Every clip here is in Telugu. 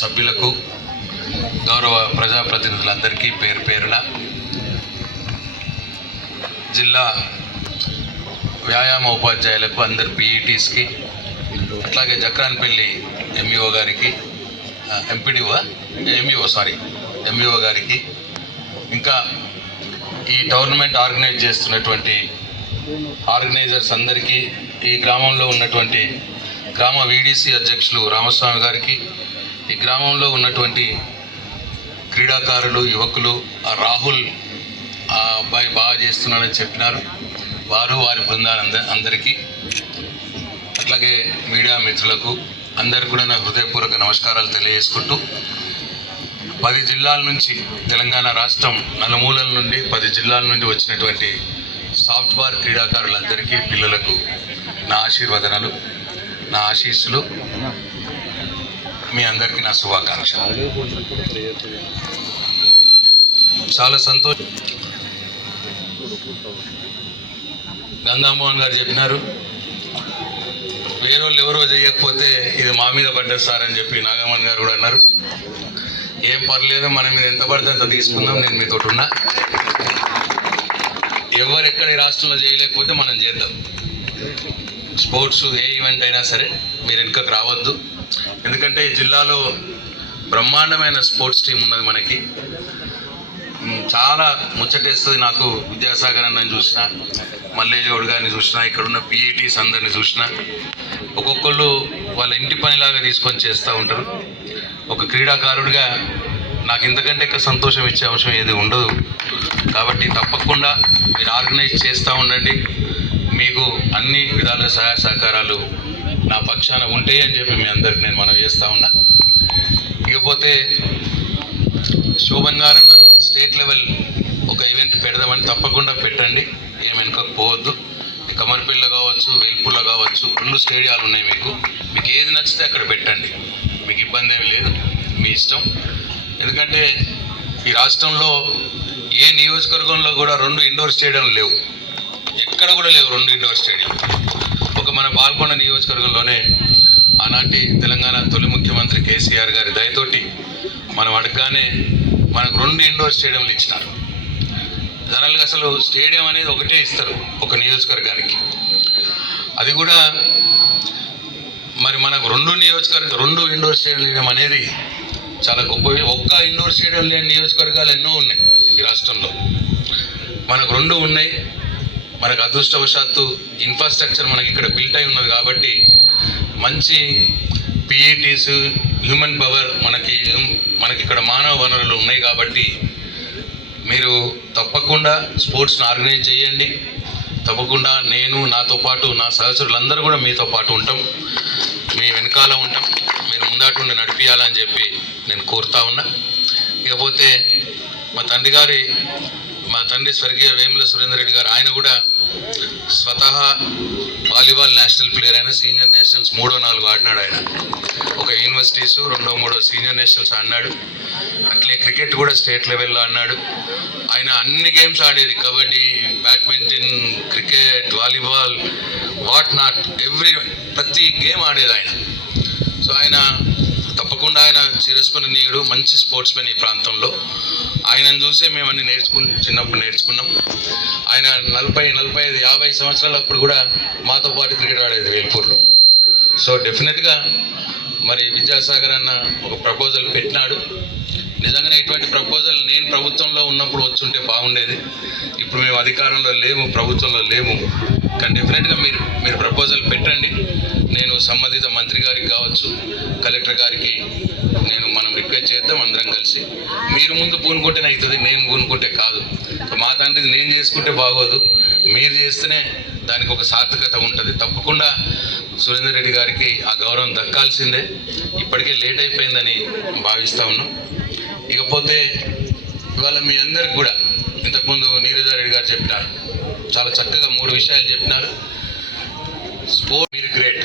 సభ్యులకు గౌరవ ప్రజాప్రతినిధులందరికీ పేరు పేరున జిల్లా వ్యాయామ ఉపాధ్యాయులకు అందరు పీఈటీస్కి అట్లాగే జక్రాన్పల్లి ఎంఈఓ గారికి ఎంఈఓ గారికి ఇంకా ఈ టోర్నమెంట్ ఆర్గనైజ్ చేస్తున్నటువంటి ఆర్గనైజర్స్ అందరికీ ఈ గ్రామంలో ఉన్నటువంటి గ్రామ వీడీసీ అధ్యక్షులు రామస్వామి గారికి ఈ గ్రామంలో ఉన్నటువంటి క్రీడాకారులు యువకులు రాహుల్ ఆ అబ్బాయి బాగా చేస్తున్నాడని చెప్పినారు వారి బృందాలు అందరికీ అట్లాగే మీడియా మిత్రులకు అందరికీ కూడా నా హృదయపూర్వక నమస్కారాలు తెలియజేసుకుంటూ 10 జిల్లాల నుంచి తెలంగాణ రాష్ట్రం నలుమూలల నుండి 10 జిల్లాల నుండి వచ్చినటువంటి సాఫ్ట్ బార్ క్రీడాకారులందరికీ పిల్లలకు నా ఆశీర్వదనలు నా ఆశీస్సులు మీ అందరికీ నా శుభాకాంక్షలు. చాలా సంతోషం. గంగామోహన్ గారు చెప్పినారు వేరే వాళ్ళు ఎవరో చేయకపోతే ఇది మా మీద పడ్డది సార్ అని చెప్పి నాగమోహన్ గారు కూడా అన్నారు. ఏం పర్లేదు, మన మీద ఎంత పడితే అంత తీసుకుందాం, నేను మీతో ఉన్నా. ఎవరు ఎక్కడ రాష్ట్రంలో చేయలేకపోతే మనం చేద్దాం. స్పోర్ట్స్ ఏ ఈవెంట్ అయినా సరే మీరు వెనుకకు రావద్దు. ఎందుకంటే ఈ జిల్లాలో బ్రహ్మాండమైన స్పోర్ట్స్ టీం ఉన్నది. మనకి చాలా ముచ్చటేస్తుంది. నాకు విద్యాసాగర్ అన్నని చూసినా, మల్లేజోడ్ గారిని చూసినా, ఇక్కడ ఉన్న పీఈటీస్ అందరిని చూసినా ఒక్కొక్కళ్ళు వాళ్ళ ఇంటి పనిలాగా తీసుకొని చేస్తూ ఉంటారు. ఒక క్రీడాకారుడిగా నాకు ఇంతకంటే ఎక్కువ సంతోషం ఇచ్చే అంశం ఏది ఉండదు. కాబట్టి తప్పకుండా మీరు ఆర్గనైజ్ చేస్తూ ఉండండి. మీకు అన్ని విధాల సహాయ సహకారాలు నా పక్షాన ఉంటాయి అని చెప్పి మీ అందరికి నేను మనం చేస్తూ ఉన్నా. ఇకపోతే శోభన్ గారు అన్నారు స్టేట్ లెవెల్ ఒక ఈవెంట్ పెడదామని. తప్పకుండా పెట్టండి, ఏం వెనుకకు పోవద్దు. కమర్పల్లిలో కావచ్చు, వేల్పూర్లో కావచ్చు, 2 స్టేడియాలు ఉన్నాయి. మీకు ఏది నచ్చితే అక్కడ పెట్టండి, మీకు ఇబ్బంది ఏమి లేదు, మీ ఇష్టం. ఎందుకంటే ఈ రాష్ట్రంలో ఏ నియోజకవర్గంలో కూడా 2 ఇండోర్ స్టేడియంలు లేవు, ఎక్కడ కూడా లేవు 2 ఇండోర్ స్టేడియం. ఒక మన బాల్కొండ నియోజకవర్గంలోనే ఆనాటి తెలంగాణ తొలి ముఖ్యమంత్రి కేసీఆర్ గారి దయతోటి మనం అడగగానే మనకు 2 ఇండోర్ స్టేడియంలు ఇచ్చినారు. జనరల్గా అసలు స్టేడియం అనేది ఒకటే ఇస్తారు ఒక నియోజకవర్గానికి. అది కూడా మరి మనకు 2 ఇండోర్ స్టేడియం అనేది చాలా గొప్పవి. ఒక్క ఇండోర్ స్టేడియం లేని నియోజకవర్గాలు ఎన్నో ఉన్నాయి ఈ రాష్ట్రంలో. మనకు 2 ఉన్నాయి. మనకు అదృష్టవశాత్తు ఇన్ఫ్రాస్ట్రక్చర్ మనకి ఇక్కడ బిల్ట్ అయి ఉన్నది కాబట్టి మంచి పీఈటీస్, హ్యూమన్ పవర్ మనకి ఇక్కడ మానవ వనరులు ఉన్నాయి. కాబట్టి మీరు తప్పకుండా స్పోర్ట్స్ని ఆర్గనైజ్ చేయండి. తప్పకుండా నేను, నాతో పాటు నా సహచరులందరూ కూడా మీతో పాటు ఉంటాం, మీ వెనకాల ఉంటాం. మీరు ముందాటుండి నడిపించాలని చెప్పి నేను కోరుతా ఉన్నా. ఇకపోతే మా తండ్రి స్వర్గీయ వేముల సురేందర్ రెడ్డి గారు, ఆయన కూడా స్వతహా వాలీబాల్ నేషనల్ ప్లేయర్. ఆయన సీనియర్ నేషనల్స్ 3-4 ఆడినాడు. ఆయన ఒక యూనివర్సిటీస్ 2-3 సీనియర్ నేషనల్స్ ఆడినాడు. అట్లే క్రికెట్ కూడా స్టేట్ లెవెల్లో ఆడినాడు. ఆయన అన్ని గేమ్స్ ఆడేది, kabaddi, badminton, cricket, volleyball, what not, ప్రతి గేమ్ ఆడేది ఆయన. సో ఆయన తప్పకుండా ఆయన చిరస్మరణీయుడు, మంచి స్పోర్ట్స్ మెన్ ఈ ప్రాంతంలో. ఆయనను చూసే మేము అన్ని చిన్నప్పుడు నేర్చుకున్నాం. ఆయన 40, 45, 50 సంవత్సరాలప్పుడు కూడా మాతో పాటు క్రికెట్ ఆడేది వేల్పూర్లో. సో డెఫినెట్గా మరి విద్యాసాగర్ అన్న ఒక ప్రపోజల్ పెట్టినాడు. నిజంగానే ఇటువంటి ప్రపోజల్ నేను ప్రభుత్వంలో ఉన్నప్పుడు వచ్చుంటే బాగుండేది. ఇప్పుడు మేము అధికారంలో లేము, ప్రభుత్వంలో లేము. కానీ డెఫినెట్గా మీరు ప్రపోజల్ పెట్టండి. నేను సంబంధిత మంత్రి గారికి కావచ్చు, కలెక్టర్ గారికి మనం రిక్వెస్ట్ చేద్దాం అందరం కలిసి. మీరు ముందు పూనుకుంటేనే అవుతుంది, నేను పూనుకుంటే కాదు. మా తండ్రిది నేను చేసుకుంటే బాగోదు, మీరు చేస్తేనే దానికి ఒక సార్థకత ఉంటుంది. తప్పకుండా సురేందర్ రెడ్డి గారికి ఆ గౌరవం దక్కాల్సిందే. ఇప్పటికే లేట్ అయిపోయిందని భావిస్తూ ఉన్నాం. ఇకపోతే ఇవాళ మీ అందరికి కూడా ఇంతకుముందు నీరజారెడ్డి గారు చెప్పినారు, చాలా చక్కగా 3 విషయాలు చెప్పినారు. స్పోర్ట్ మీరు గ్రేట్.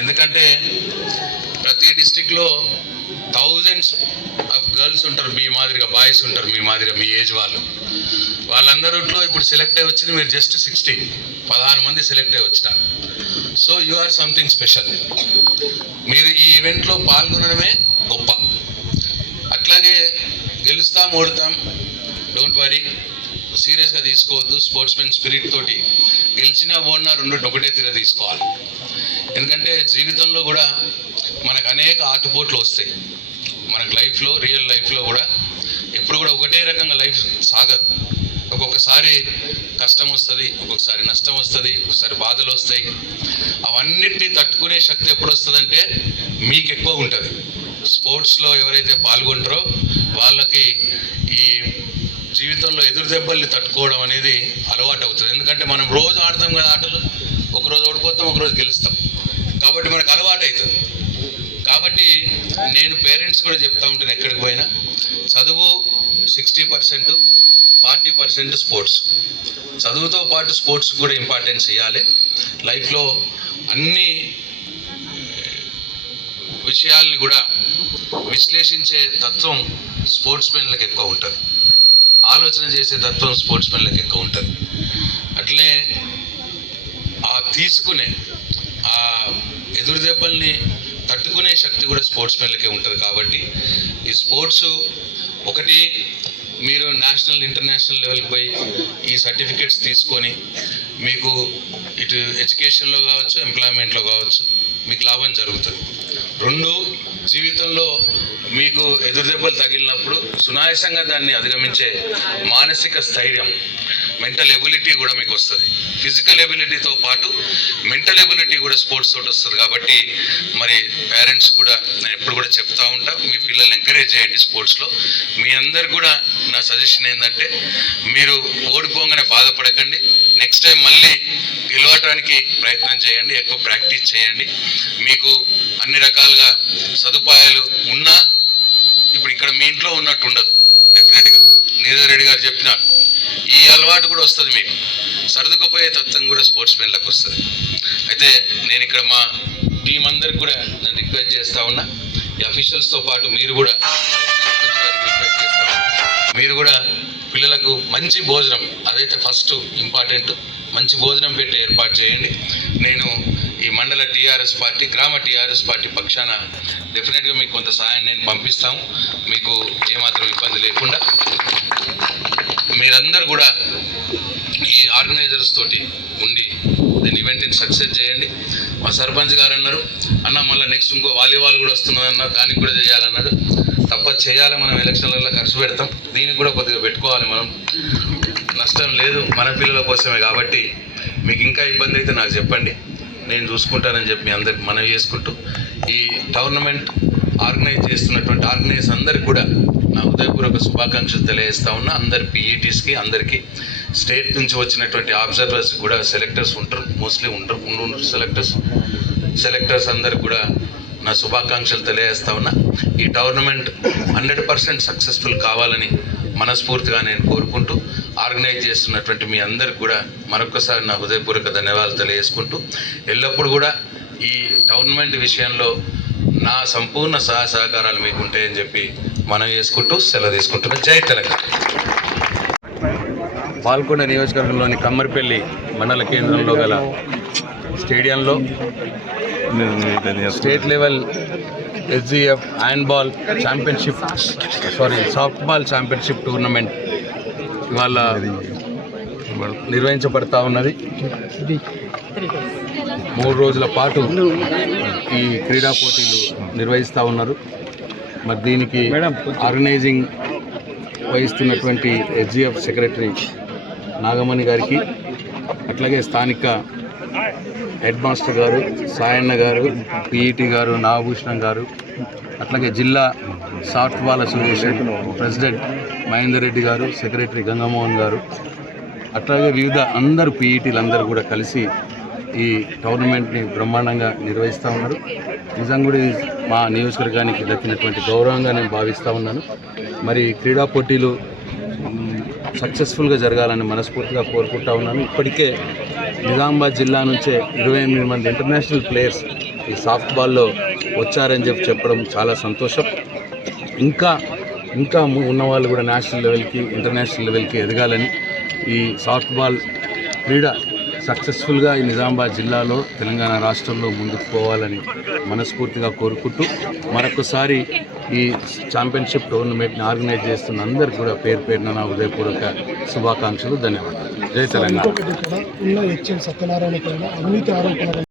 ఎందుకంటే ప్రతి డిస్టిక్లో థౌజండ్స్ ఆఫ్ గర్ల్స్ ఉంటారు మీ మాదిరిగా, బాయ్స్ ఉంటారు మీ మాదిరిగా, మీ ఏజ్ వాళ్ళందరిలో ఇప్పుడు సెలెక్ట్ అయ్యి వచ్చింది మీరు జస్ట్ 16 మంది సెలెక్ట్ అయ్యి వచ్చినారు. So you or something special. మీరు ఈ ఈవెంట్లో పాల్గొనడమే గొప్ప. అట్లాగే గెలుస్తాం ఓడుతాం, డోంట్ వరీ, సీరియస్గా తీసుకోవద్దు. స్పోర్ట్స్మెన్ స్పిరిట్ తోటి గెలిచినా ఓడినా రెండింటి ఒకటే తీర తీసుకోవాలి. ఎందుకంటే జీవితంలో కూడా మనకు అనేక ఆటుపోట్లు వస్తాయి. మనకు లైఫ్లో, రియల్ లైఫ్లో కూడా ఎప్పుడు కూడా ఒకటే రకంగా లైఫ్ సాగదు. ఒక్కొక్కసారి కష్టం వస్తుంది, ఒక్కొక్కసారి నష్టం వస్తుంది, ఒక్కొక్కసారి బాధలు వస్తాయి. అవన్నిటినీ తట్టుకునే శక్తి ఎప్పుడు వస్తుందంటే మీకు ఎక్కువ ఉంటుంది. స్పోర్ట్స్లో ఎవరైతే పాల్గొంటారో వాళ్ళకి ఈ జీవితంలో ఎదురు దెబ్బల్ని తట్టుకోవడం అనేది అలవాటు అవుతుంది. ఎందుకంటే మనం రోజు ఆడతాం కదా ఆటలు, ఒకరోజు ఓడిపోతాం, ఒకరోజు గెలుస్తాం. కాబట్టి మనకు అలవాటు అవుతుంది. కాబట్టి నేను పేరెంట్స్ కూడా చెప్తా ఉంటాను, ఎక్కడికి పోయినా చదువు 60%, 40% స్పోర్ట్స్. చదువుతో పాటు స్పోర్ట్స్ కూడా ఇంపార్టెన్స్ ఇవ్వాలి. లైఫ్లో అన్ని విషయాల్ని కూడా విశ్లేషించే తత్వం స్పోర్ట్స్మెన్లకు ఎక్కువ ఉంటుంది. ఆలోచన చేసే తత్వం స్పోర్ట్స్మెన్లకు ఎక్కువ ఉంటుంది. అట్లే ఆ తీసుకునే ఆ ఎదురు దెబ్బల్ని తట్టుకునే శక్తి కూడా స్పోర్ట్స్మెన్లకే ఉంటుంది. కాబట్టి ఈ స్పోర్ట్స్ ఒకటి మీరు నేషనల్, ఇంటర్నేషనల్ లెవెల్కి పోయి ఈ సర్టిఫికెట్స్ తీసుకొని మీకు ఇటు ఎడ్యుకేషన్లో కావచ్చు, ఎంప్లాయ్మెంట్లో కావచ్చు మీకు లాభం జరుగుతుంది. 2, జీవితంలో మీకు ఎదురు దెబ్బలు తగిలినప్పుడు సునాయాసంగా దాన్ని అధిగమించే మానసిక స్థైర్యం, మెంటల్ ఎబిలిటీ కూడా మీకు వస్తుంది. ఫిజికల్ ఎబిలిటీతో పాటు మెంటల్ ఎబిలిటీ కూడా స్పోర్ట్స్ తోటి వస్తుంది. కాబట్టి మరి పేరెంట్స్ కూడా నేను ఎప్పుడు కూడా చెప్తా ఉంటా, మీ పిల్లల్ని ఎంకరేజ్ చేయండి స్పోర్ట్స్లో. మీ అందరు కూడా నా సజెషన్ ఏంటంటే మీరు ఓడిపోగానే బాధపడకండి. నెక్స్ట్ టైం మళ్ళీ గెలవడానికి ప్రయత్నం చేయండి, ఎక్కువ ప్రాక్టీస్ చేయండి. మీకు అన్ని రకాలుగా సదుపాయాలు ఉన్నా ఇప్పుడు ఇక్కడ మీ ఇంట్లో ఉన్నట్టు ఉండదు. డెఫినెట్గా నీరజ్ రెడ్డి గారు చెప్పినారు, ఈ అలవాటు కూడా వస్తుంది మీకు. సర్దుకుపోయే తత్వం కూడా స్పోర్ట్స్మెన్లకు వస్తుంది. అయితే నేను ఇక్కడ మా టీం అందరికి కూడా నేను రిక్వెస్ట్ చేస్తూ ఉన్నా, ఈ అఫీషియల్స్తో పాటు మీరు కూడా రిక్వెస్ట్ చేస్తా ఉన్నా, మీరు కూడా పిల్లలకు మంచి భోజనం, అదైతే ఫస్ట్ ఇంపార్టెంట్, మంచి భోజనం పెట్టి ఏర్పాటు చేయండి. నేను ఈ మండల టీఆర్ఎస్ పార్టీ, గ్రామ టీఆర్ఎస్ పార్టీ పక్షాన డెఫినెట్గా మీకు కొంత సహాయం నేను పంపిస్తాము, మీకు ఏమాత్రం ఇబ్బంది లేకుండా. మీరందరూ కూడా ఈ ఆర్గనైజర్స్ తోటి ఉండి దీని ఈవెంట్ని సక్సెస్ చేయండి. మా సర్పంచ్ గారు అన్నారు, అన్న మళ్ళీ నెక్స్ట్ ఇంకో వాలీబాల్ కూడా వస్తున్నదన్న, దానికి కూడా చేయాలన్నాడు. తప్ప చేయాలి, మనం ఎలక్షన్లలో ఖర్చు పెడతాం, దీనికి కూడా కొద్దిగా పెట్టుకోవాలి మనం, నష్టం లేదు, మన పిల్లల కోసమే. కాబట్టి మీకు ఇంకా ఇబ్బంది అయితే నాకు చెప్పండి, నేను చూసుకుంటానని చెప్పి మీ అందరికి మనవి చేసుకుంటూ, ఈ టోర్నమెంట్ ఆర్గనైజ్ చేస్తున్నటువంటి ఆర్గనైజర్స్ అందరికి కూడా నా హృదయపూర్వక శుభాకాంక్షలు తెలియజేస్తా ఉన్నా. అందరి పీఈటీస్కి, అందరికీ స్టేట్ నుంచి వచ్చినటువంటి అబ్జర్వర్స్ కూడా, సెలెక్టర్స్ ఉంటారు, మోస్ట్లీ ఉండరు సెలెక్టర్స్ అందరికి కూడా నా శుభాకాంక్షలు తెలియజేస్తా ఉన్నా. ఈ టోర్నమెంట్ 100% సక్సెస్ఫుల్ కావాలని మనస్ఫూర్తిగా నేను కోరుకుంటూ, ఆర్గనైజ్ చేస్తున్నటువంటి మీ అందరికి కూడా మరొకసారి నా హృదయపూర్వక ధన్యవాదాలు తెలియజేసుకుంటూ, ఎల్లప్పుడూ కూడా ఈ టోర్నమెంట్ విషయంలో నా సంపూర్ణ సహకారాలు మీకు ఉంటాయని చెప్పి మనం చేసుకుంటూ సెలవు తీసుకుంటున్నాం. జై తెలంగాణ. పాల్కొండ నియోజకవర్గంలోని కమ్మరిపల్లి మండల కేంద్రంలో గల స్టేడియంలో state level SGF handball championship, soft ball championship tournament ఇవాళ నిర్వహించబడతా ఉన్నది. 3 రోజుల పాటు ఈ క్రీడా పోటీలు నిర్వహిస్తూ ఉన్నారు. మరి దీనికి ఆర్గనైజింగ్ వహిస్తున్నటువంటి SGF సెక్రటరీ నాగమణి గారికి, అట్లాగే స్థానిక హెడ్ మాస్టర్ గారు సాయన్న గారు, పీఈటీ గారు నాగభూషణం గారు, అట్లాగే జిల్లా soft ball association president Mahender Reddy గారు, సెక్రటరీ గంగమోహన్ గారు, అట్లాగే వివిధ అందరూ పీఈటీలు అందరూ కూడా కలిసి ఈ టోర్నమెంట్ని బ్రహ్మాండంగా నిర్వహిస్తూ ఉన్నారు. నిజంగా కూడా ఇది మా నియోజకవర్గానికి దక్కినటువంటి గౌరవంగా నేను భావిస్తూ ఉన్నాను. మరి క్రీడా పోటీలు సక్సెస్ఫుల్గా జరగాలని మనస్ఫూర్తిగా కోరుకుంటా ఉన్నాను. ఇప్పటికే నిజామాబాద్ జిల్లా నుంచే 28 మంది ఇంటర్నేషనల్ ప్లేయర్స్ ఈ సాఫ్ట్ బాల్లో వచ్చారని చెప్పడం చాలా సంతోషం. ఇంకా ఇంకా ఉన్న వాళ్ళు కూడా నేషనల్ లెవెల్కి ఇంటర్నేషనల్ లెవెల్కి ఎదగాలని, ఈ సాఫ్ట్బాల్ క్రీడ సక్సెస్ఫుల్గా ఈ నిజామాబాద్ జిల్లాలో తెలంగాణ రాష్ట్రంలో ముందుకు పోవాలని మనస్ఫూర్తిగా కోరుకుంటూ మరొకసారి ఈ ఛాంపియన్షిప్ టోర్నమెంట్ని ఆర్గనైజ్ చేస్తున్న అందరికీ కూడా పేరు పేరున నా హృదయపూర్వక శుభాకాంక్షలు, ధన్యవాదాలు. జై తెలంగాణ. ఇంకొకటి కూడా ఉన్న హెచ్ఎం సత్యనారాయణ పైన అవినీతి ఆరోపణలు